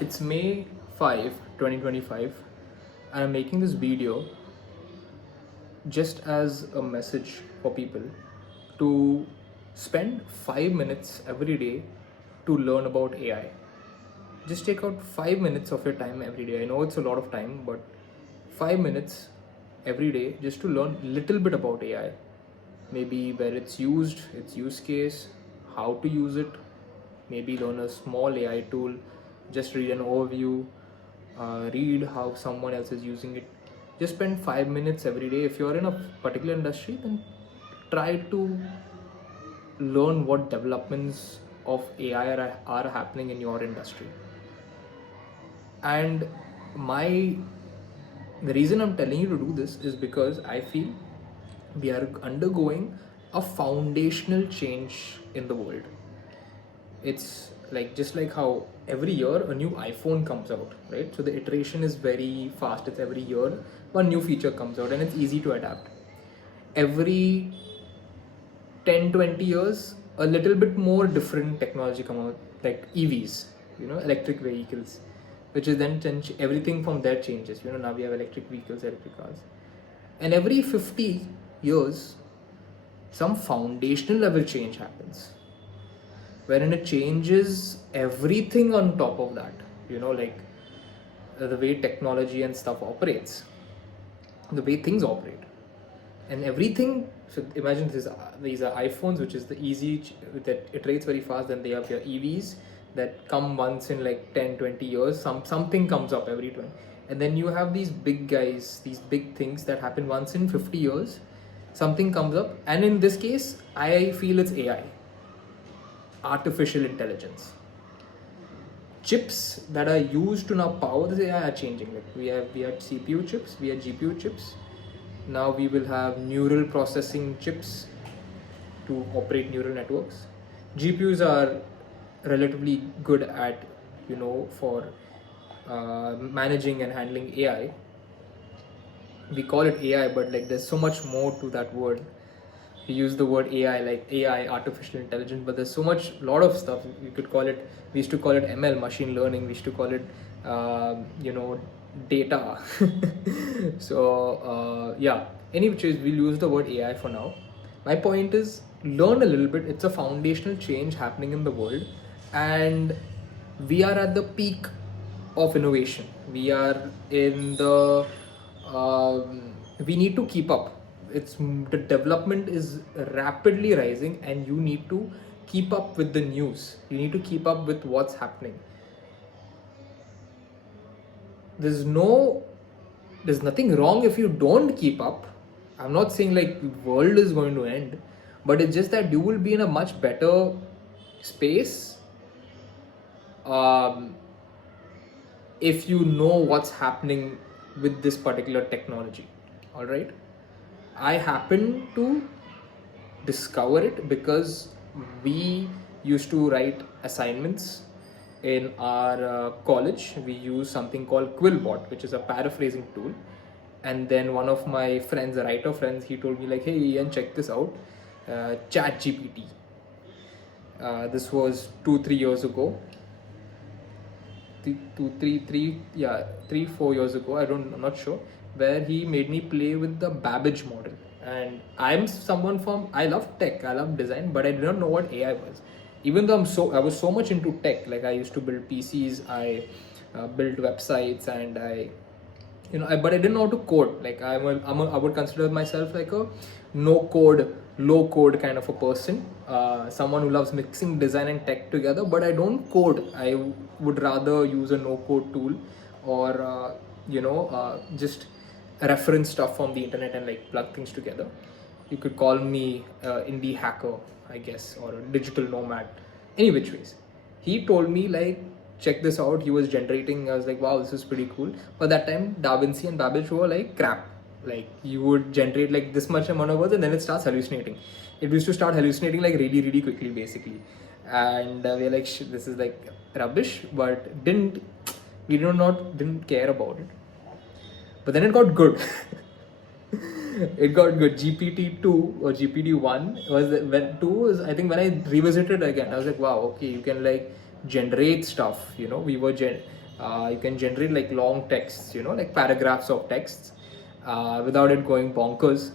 It's May 5, 2025, and I'm making this video just as a message for people to spend 5 minutes every day to learn about AI. Just take out 5 minutes of your time every day. I know it's a lot of time, but 5 minutes every day just to learn a little bit about AI. Maybe where it's used, its use case, how to use it, maybe learn a small AI tool, just read an overview, read how someone else is using it. Just spend 5 minutes every day. If you're in a particular industry, then try to learn what developments of AI are happening in your industry. And my the reason I'm telling you to do this is because I feel we are undergoing a foundational change in the world. It's like just like how every year a new iPhone comes out, right? So the iteration is very fast. It's every year one new feature comes out and it's easy to adapt. Every 10-20 years a little bit more different technology come out, like EVs, electric vehicles, which is then everything from there changes. Now we have electric vehicles, electric cars, and every 50 years some foundational level change happens wherein it changes everything on top of that. Like the way technology and stuff operates, the way things operate, and everything. So imagine these are iPhones, which is the easy that iterates very fast. Then they have your EVs that come once in like 10-20 years. Something comes up every 20, and then you have these big guys, these big things that happen once in 50 years. Something comes up, and in this case I feel it's AI, artificial intelligence. Chips that are used to now power this AI are changing. Like we had CPU chips, we had GPU chips. Now we will have neural processing chips to operate neural networks. GPUs are relatively good at, for managing and handling AI. We call it AI, but like there's so much more to that word. We use the word AI, like AI, artificial intelligence, but there's so much, lot of stuff. We could call it. We used to call it ML, machine learning. We used to call it, data. So yeah. Any which is, we'll use the word AI for now. My point is, learn a little bit. It's a foundational change happening in the world, and we are at the peak of innovation. We are in the we need to keep up. It's The development is rapidly rising, and you need to keep up with the news. You need to keep up with what's happening. there's no there's nothing wrong if you don't keep up. I'm not saying like the world is going to end, but it's just that you will be in a much better space um, if you know what's happening with this particular technology. All right, I happen to discover it because we used to write assignments in our college. We use something called Quillbot, which is a paraphrasing tool. And then one of my friends, a writer friends, he told me like, "Hey Ian, check this out, Chat GPT." This was 2-3 years ago. Yeah, 3-4 years ago. I'm not sure. Where he made me play with the Babbage model, and I'm someone from, I love tech, I love design, but I did not know what AI was. Even though I was so much into tech. Like I used to build PCs, I built websites, and but I didn't know how to code. Like I would consider myself like a no code, low code kind of a person, someone who loves mixing design and tech together. But I don't code. I would rather use a no code tool, or just reference stuff from the internet and like plug things together. You could call me indie hacker, I guess, or a digital nomad, any which ways. He told me like, check this out. He was generating, I was like, wow, this is pretty cool. But that time DaVinci and Babbage were like crap. Like you would generate like this much amount of words, and then it starts hallucinating. It used to start hallucinating like really really quickly, basically. And we're like, shit, this is like rubbish. But didn't care about it. But then it got good. It got good. GPT-2 or GPT-1 was when 2 was, I think, when I revisited again, I was like, wow, okay, you can like generate stuff. We were You can generate like long texts, like paragraphs of texts, without it going bonkers.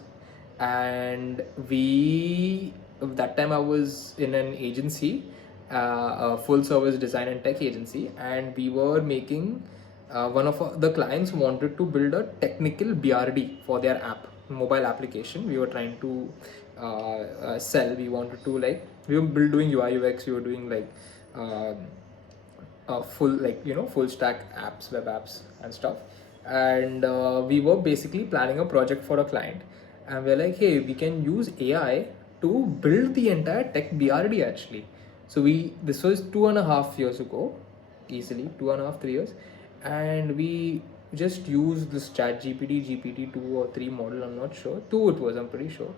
And that time I was in an agency, a full service design and tech agency, and we were making, one of the clients wanted to build a technical BRD for their app, mobile application. We were trying to sell. We wanted to, like, we were doing UI UX. We were doing like um full, like, full stack apps, web apps and stuff. And we were basically planning a project for a client, and we're like, hey, we can use AI to build the entire tech BRD actually. So this was 2.5 years ago, easily 2.5 3 years. And we just used this chat GPT 2 or 3 model, I'm not sure, 2 it was, I'm pretty sure.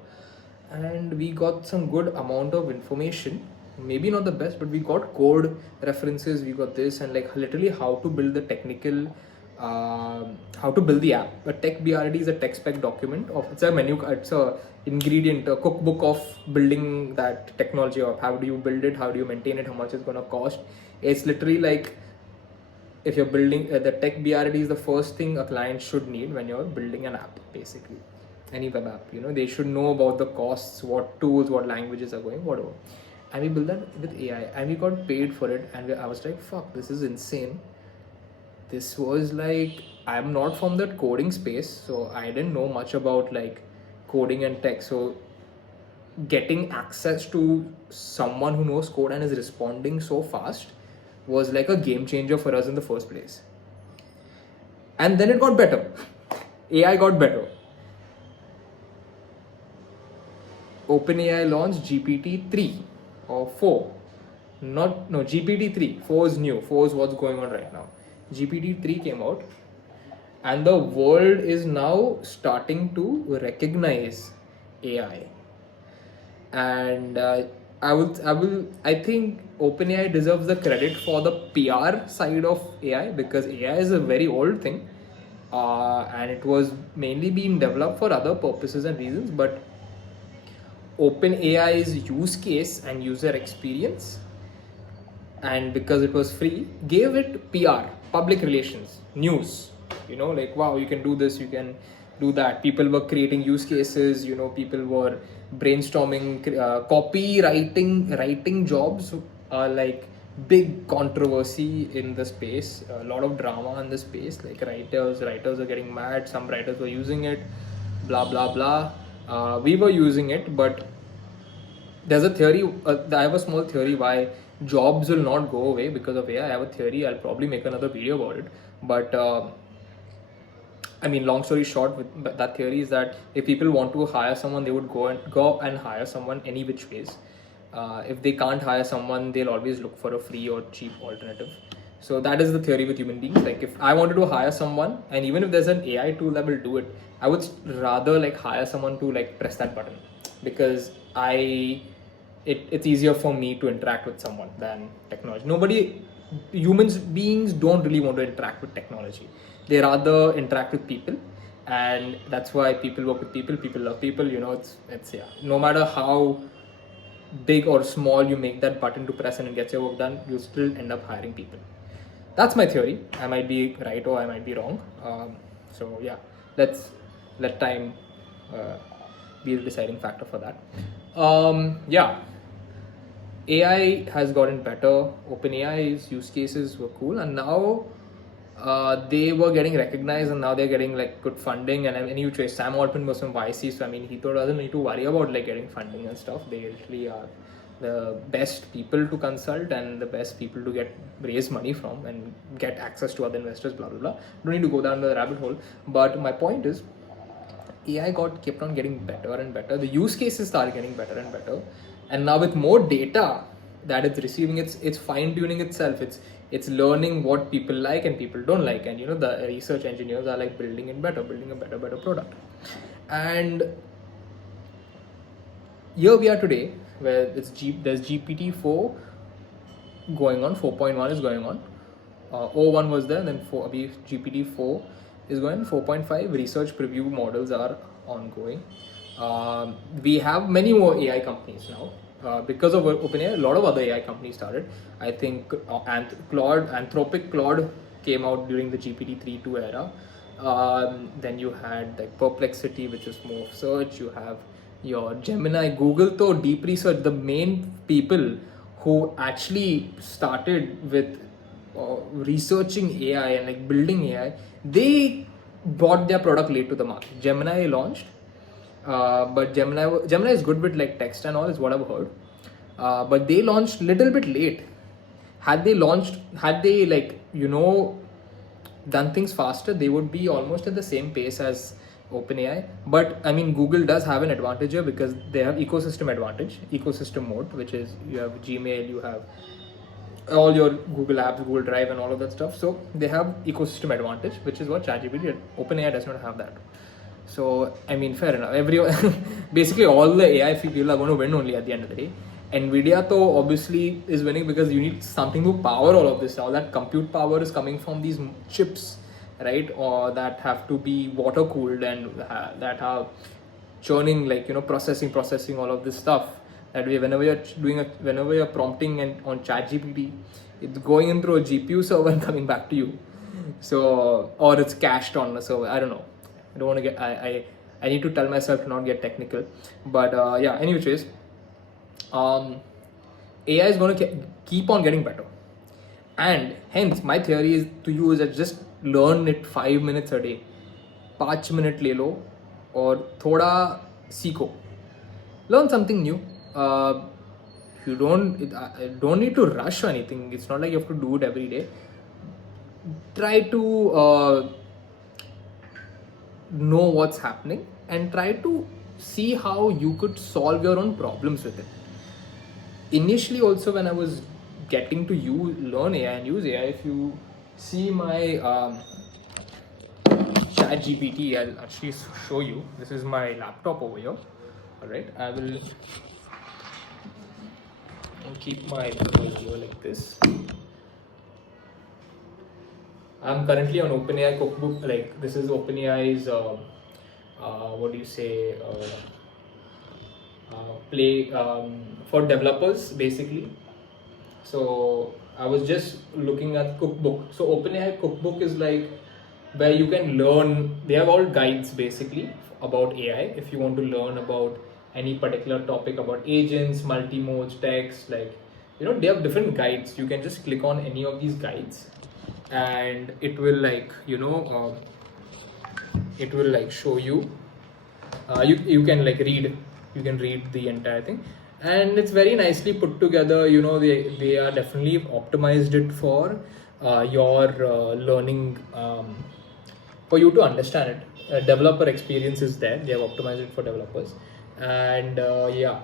And we got some good amount of information, maybe not the best, but we got code references, we got this, and like literally how to build the technical, how to build the app. A tech BRD is a tech spec document of, it's a menu, it's a ingredient, a cookbook of building that technology app. How do you build it, how do you maintain it, how much it's going to cost. It's literally like, if you're building, the tech BRD is the first thing a client should need when you're building an app, basically any web app. They should know about the costs, what tools, what languages are going, whatever. And we built that with AI, and we got paid for it. And I was like, fuck, this is insane. This was like, I'm not from that coding space, so I didn't know much about like coding and tech. So getting access to someone who knows code and is responding so fast was like a game changer for us in the first place. And then it got better. AI got better. OpenAI launched GPT-3 or 4. GPT-3. 4 is new. 4 is what's going on right now. GPT-3 came out, and the world is now starting to recognize AI. And I think OpenAI deserves the credit for the PR side of AI, because AI is a very old thing, and it was mainly being developed for other purposes and reasons. But OpenAI's use case and user experience, and because it was free, gave it PR, public relations, news. Like, wow, you can do this, you can do that. People were creating use cases. People were brainstorming, writing jobs are like big controversy in the space. A lot of drama in the space. Like writers are getting mad. Some writers were using it, blah blah blah. We were using it, but there's a theory. I have a small theory why jobs will not go away because of AI. I have a theory. I'll probably make another video about it. But long story short, with that theory is that if people want to hire someone, they would go and hire someone any which ways. If they can't hire someone, they'll always look for a free or cheap alternative. So that is the theory with human beings. Like, if I wanted to hire someone, and even if there's an AI tool that will do it, I would rather like hire someone to like press that button, because it's easier for me to interact with someone than technology. Humans beings don't really want to interact with technology. They rather interact with people, and that's why people work with people. People love people. It's yeah. No matter how big or small you make that button to press and it gets your work done, you still end up hiring people. That's my theory. I might be right or I might be wrong. So yeah, let time be the deciding factor for that. Yeah, AI has gotten better. OpenAI's use cases were cool, and now they were getting recognized, and now they're getting like good funding. And anyway, Sam Altman was from YC, so he doesn't need to worry about like getting funding and stuff. They literally are the best people to consult and the best people to raise money from and get access to other investors. Blah blah blah. Don't need to go down the rabbit hole. But my point is, AI kept on getting better and better. The use cases started getting better and better, and now with more data that it's receiving, it's fine tuning itself. It's learning what people like and people don't like, and the research engineers are like building a better product. And here we are today, where there's GPT-4 going on, 4.1 is going on. 01 was there, and then GPT-4 is going on. 4.5 research preview models are ongoing. We have many more AI companies now. Because of OpenAI, a lot of other AI companies started. I think Anthropic Claude came out during the GPT 3.2 era. Then you had like Perplexity, which is more search. You have your Gemini, Google, though deep research. The main people who actually started with researching AI and like building AI, they brought their product late to the market. Gemini launched, but Gemini is good with like text and all, is what I've heard. But they launched little bit late. Had they like done things faster, they would be almost at the same pace as OpenAI. But I mean, Google does have an advantage here because they have ecosystem advantage, ecosystem mode, which is you have Gmail, you have all your Google apps, Google Drive, and all of that stuff. So they have ecosystem advantage, which is what ChatGPT, OpenAI does not have that. So I mean, fair enough. Everyone, basically, all the AI people are going to win only at the end of the day. Nvidia, though, obviously is winning because you need something to power all of this. All that compute power is coming from these chips, right? Or that have to be water cooled and that are churning, like processing all of this stuff. That way, whenever you're prompting and on ChatGPT, it's going in through a GPU server and coming back to you. So, or it's cached on the server. I don't know. I don't want to get. I need to tell myself to not get technical. But yeah. Anyways, AI is going to keep on getting better, and hence my theory is to you is that just learn it 5 minutes a day, 5 minutes ले लो और थोड़ा सीखो, learn something new. You don't need to rush or anything. It's not like you have to do it every day. Try to know what's happening and try to see how you could solve your own problems with it. Initially also, when I was getting to learn AI and use AI, if you see my chat GPT, I'll actually show you. This is my laptop over here. Alright, I'll keep my video like this. I'm currently on OpenAI Cookbook. Like, this is OpenAI's what do you say, play for developers basically. So I was just looking at Cookbook. So OpenAI Cookbook is like where you can learn. They have all guides basically about AI. If you want to learn about any particular topic about agents, multi-modes, text, like they have different guides. You can just click on any of these guides and it will like it will like show you. You can like read. You can read the entire thing, and it's very nicely put together. They are definitely optimized it for your learning, for you to understand it. Developer experience is there. They have optimized it for developers, and yeah,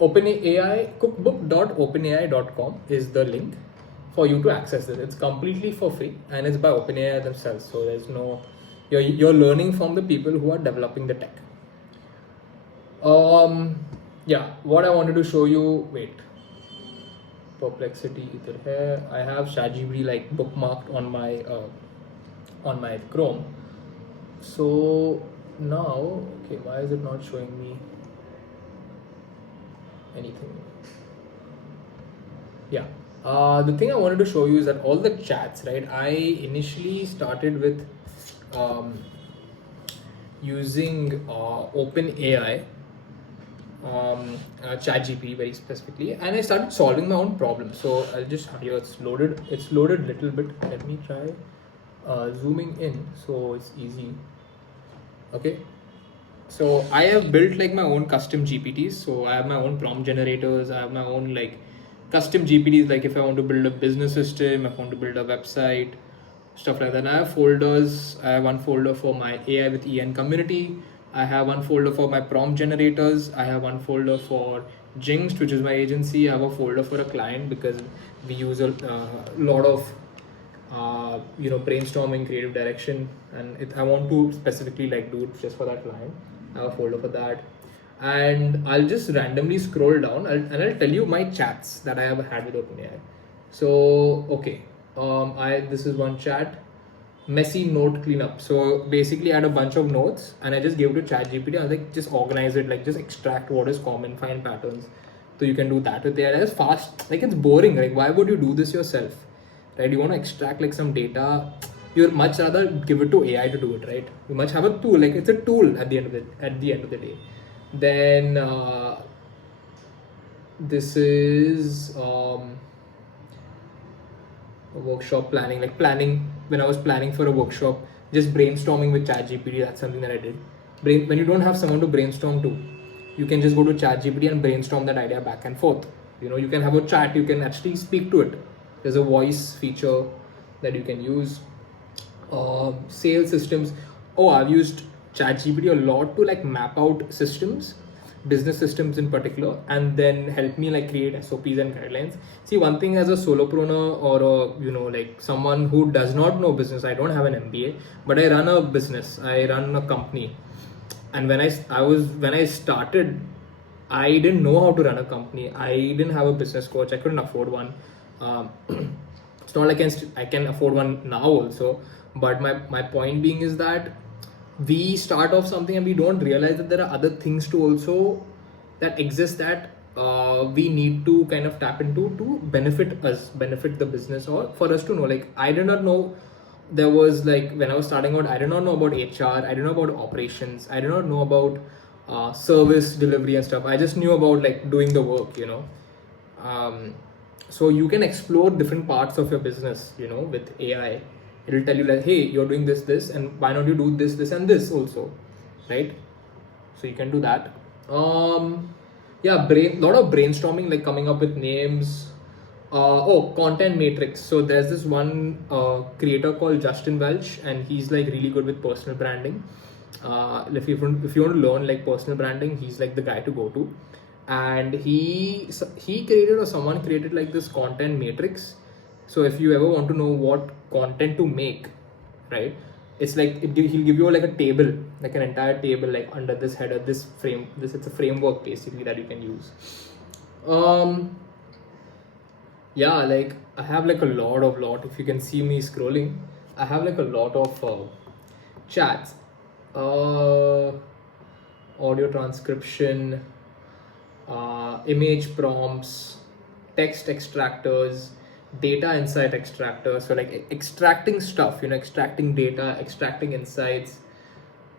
OpenAI cookbook.openai.com is the link for you to access it. It's completely for free and it's by OpenAI themselves. So there's no, you're learning from the people who are developing the tech. Yeah, what I wanted to show you, wait, Perplexity either here. I have ChatGPT like bookmarked on my Chrome. So now, okay, why is it not showing me anything? Yeah, the thing I wanted to show you is that all the chats, right? I initially started with using OpenAI, ChatGPT very specifically, and I started solving my own problems. So I'll just here it's loaded little bit. Let me try zooming in so it's easy. Okay, so I have built like my own custom GPTs. So I have my own prompt generators. I have my own like custom GPTs. Like if I want to build a business system, if I want to build a website, stuff like that. And I have folders. I have one folder for my AI with EN community. I have one folder for my prompt generators. I have one folder for Jinxed, which is my agency. I have a folder for a client because we use a lot of brainstorming, creative direction, and I want to specifically like do it just for that client. I have a folder for that, and I'll just randomly scroll down and I'll tell you my chats that I have had with OpenAI. So okay, this is one chat. Messy note cleanup. So basically I had a bunch of notes and I just gave it to ChatGPT. I was like, just organize it, like just extract what is common, find patterns. So you can do that with AI. It's fast, like it's boring. Like why would you do this yourself? right? You want to extract like some data, you'd much rather give it to AI to do it, right? You much have a tool, like it's a tool at the end of the day. Then this is a workshop planning, like planning when I was planning for a workshop, just brainstorming with ChatGPT. That's something that I did. When you don't have someone to brainstorm to, you can just go to ChatGPT and brainstorm that idea back and forth. You can have a chat, you can actually speak to it. There's a voice feature that you can use. Sales systems. Oh, I've used ChatGPT a lot to like map out systems, business systems in particular, and then help me like create SOPs and guidelines. See, one thing as a solopreneur or like someone who does not know business, I don't have an MBA, but I run a business, I run a company. And when I started, I didn't know how to run a company. I didn't have a business coach. I couldn't afford one. It's not like I can afford one now also. But my point being is that we start off something and we don't realize that there are other things to also that exist that we need to kind of tap into to benefit the business, or for us to know. Like, I did not know there was, like, when I was starting out, I did not know about HR, I did not know about operations, I did not know about service delivery and stuff. I just knew about like doing the work. So you can explore different parts of your business, with AI. It'll tell you like, hey, you're doing this, and why don't you do this, and this also, right? So you can do that. Yeah, lot of brainstorming, like coming up with names. Content matrix. So there's this one creator called Justin Welch, and he's like really good with personal branding. If you want to learn like personal branding, he's like the guy to go to. And he created, or someone created, like this content matrix. So if you ever want to know what content to make, right, it's like he'll give you like a table, like an entire table, like under this header, this frame, it's a framework basically that you can use. Yeah, like I have like a lot, if you can see me scrolling, I have like a lot of chats, audio transcription, image prompts, text extractors, data insight extractors. So like extracting stuff, extracting data, extracting insights,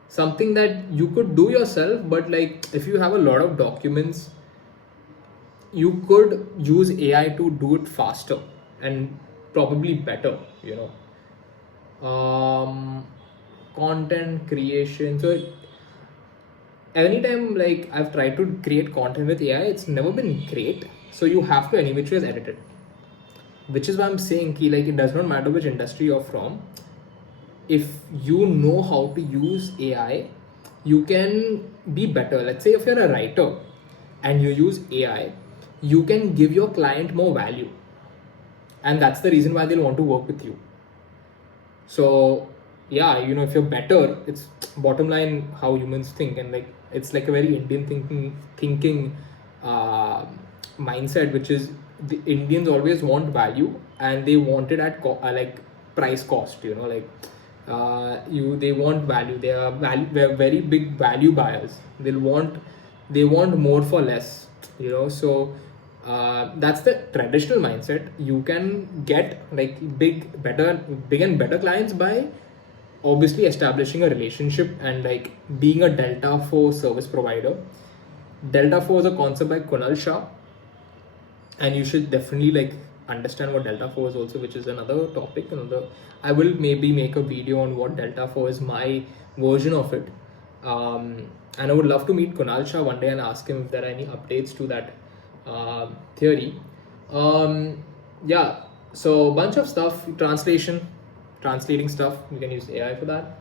something that you could do yourself, but like if you have a lot of documents, you could use AI to do it faster and probably better. Content creation. So anytime like I've tried to create content with AI, it's never been great. So you have to anyway edit it. Which is why I'm saying ki, like, it does not matter which industry you're from. If you know how to use AI, you can be better. Let's say if you're a writer and you use AI, you can give your client more value. And that's the reason why they'll want to work with you. So yeah, if you're better, it's bottom line how humans think, and like it's like a very Indian thinking mindset, which is the Indians always want value, and they want it at like price cost. They want value. They're very big value buyers. They want more for less. So that's the traditional mindset. You can get like big and better clients by obviously establishing a relationship and like being a Delta 4 service provider. Delta 4 is a concept by Kunal Shah, and you should definitely like understand what Delta 4 is also, which is another topic. I will maybe make a video on what Delta 4 is, my version of it. And I would love to meet Kunal Shah one day and ask him if there are any updates to that theory. Yeah, so a bunch of stuff. Translating stuff, you can use AI for that.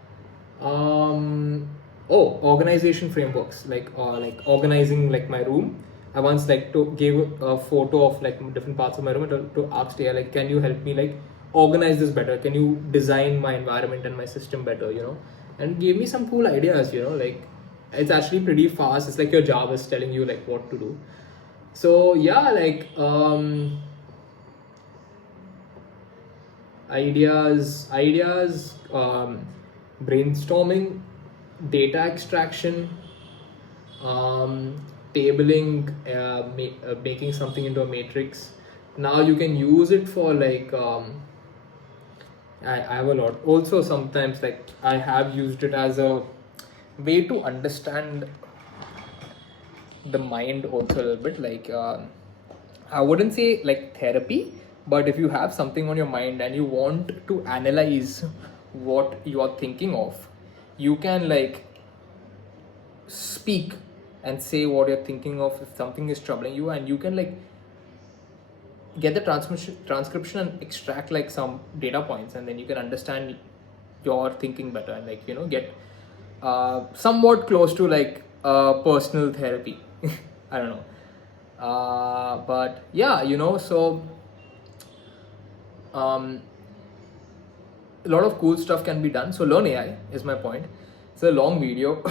Organization frameworks, like organizing like my room. I once like gave a photo of like different parts of my room and to ask AI, like, can you help me like organize this better? Can you design my environment and my system better? And gave me some cool ideas. Like it's actually pretty fast. It's like your job is telling you like what to do. So yeah, like ideas, brainstorming, data extraction, tabling, making something into a matrix. Now you can use it for like I have a lot. Also, sometimes like I have used it as a way to understand the mind also a little bit. Like I wouldn't say like therapy, but if you have something on your mind and you want to analyze what you are thinking of, you can like speak and say what you're thinking of if something is troubling you, and you can like get the transcription and extract like some data points, and then you can understand your thinking better, and like get somewhat close to like personal therapy. I don't know, but yeah, so um, a lot of cool stuff can be done. So learn AI is my point. It's a long video.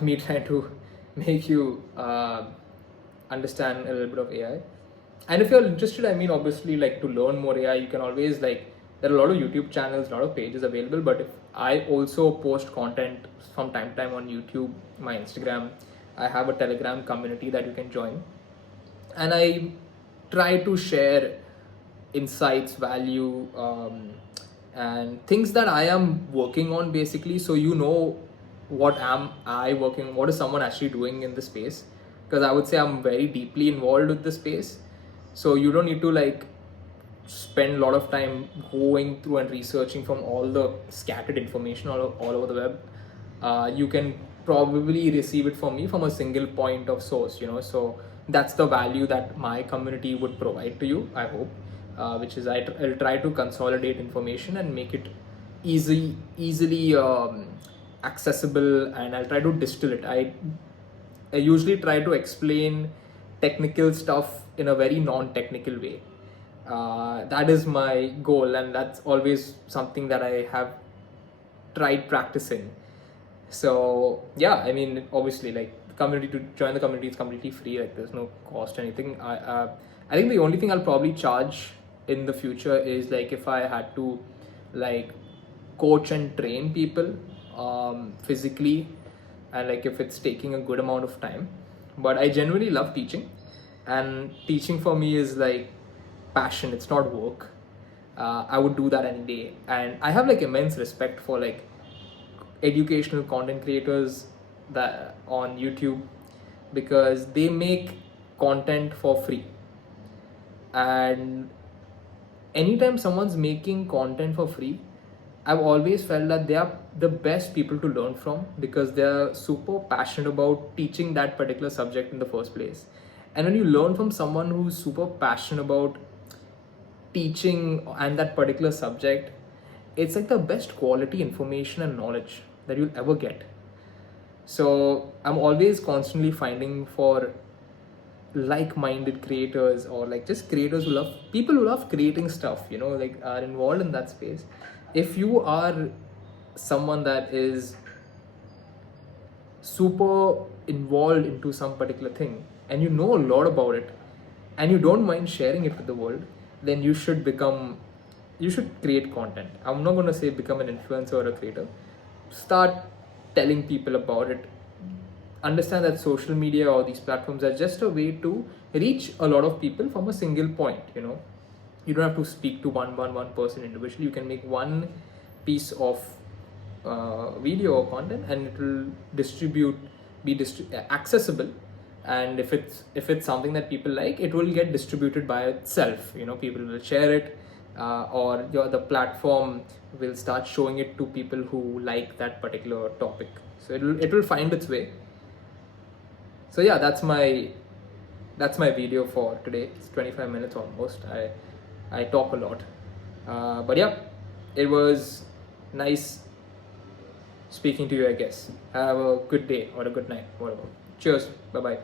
Me trying to make you understand a little bit of AI. And if you're interested, I mean, obviously, like to learn more AI, you can always like there are a lot of YouTube channels, a lot of pages available. But if I also post content from time to time on YouTube, my Instagram, I have a Telegram community that you can join, and I try to share insights, value, and things that I am working on basically. So what am I working? What is someone actually doing in the space? Because I would say I'm very deeply involved with the space. So you don't need to like spend a lot of time going through and researching from all the scattered information all over the web. You can probably receive it from me from a single point of source, so that's the value that my community would provide to you, I hope, which is I'll try to consolidate information and make it easily accessible, and I'll try to distill it. I usually try to explain technical stuff in a very non-technical way. That is my goal, and that's always something that I have tried practicing. So yeah, I mean, obviously, like the community, to join the community is completely free. Like there's no cost or anything. I think the only thing I'll probably charge in the future is like if I had to like coach and train people physically, and like if it's taking a good amount of time. But I genuinely love teaching, and teaching for me is like passion. It's not work. I would do that any day, and I have like immense respect for like educational content creators that on YouTube, because they make content for free. And anytime someone's making content for free, I've always felt that they are the best people to learn from, because they're super passionate about teaching that particular subject in the first place. And when you learn from someone who's super passionate about teaching and that particular subject, it's like the best quality information and knowledge that you'll ever get. So I'm always constantly finding for like-minded creators, or like just creators who love people who love creating stuff, like are involved in that space. If you are someone that is super involved into some particular thing and you know a lot about it and you don't mind sharing it with the world, then you should create content. I'm not going to say become an influencer or a creator. Start telling people about it. Understand that social media or these platforms are just a way to reach a lot of people from a single point. You don't have to speak to one person individually. You can make one piece of video or content, and it will be accessible. And if it's something that people like, it will get distributed by itself. People will share it, or the platform will start showing it to people who like that particular topic. So it will find its way. So yeah, that's my video for today. It's 25 minutes almost. I talk a lot, but yeah, it was nice speaking to you, I guess. Have a good day or a good night, whatever. Cheers. Bye bye.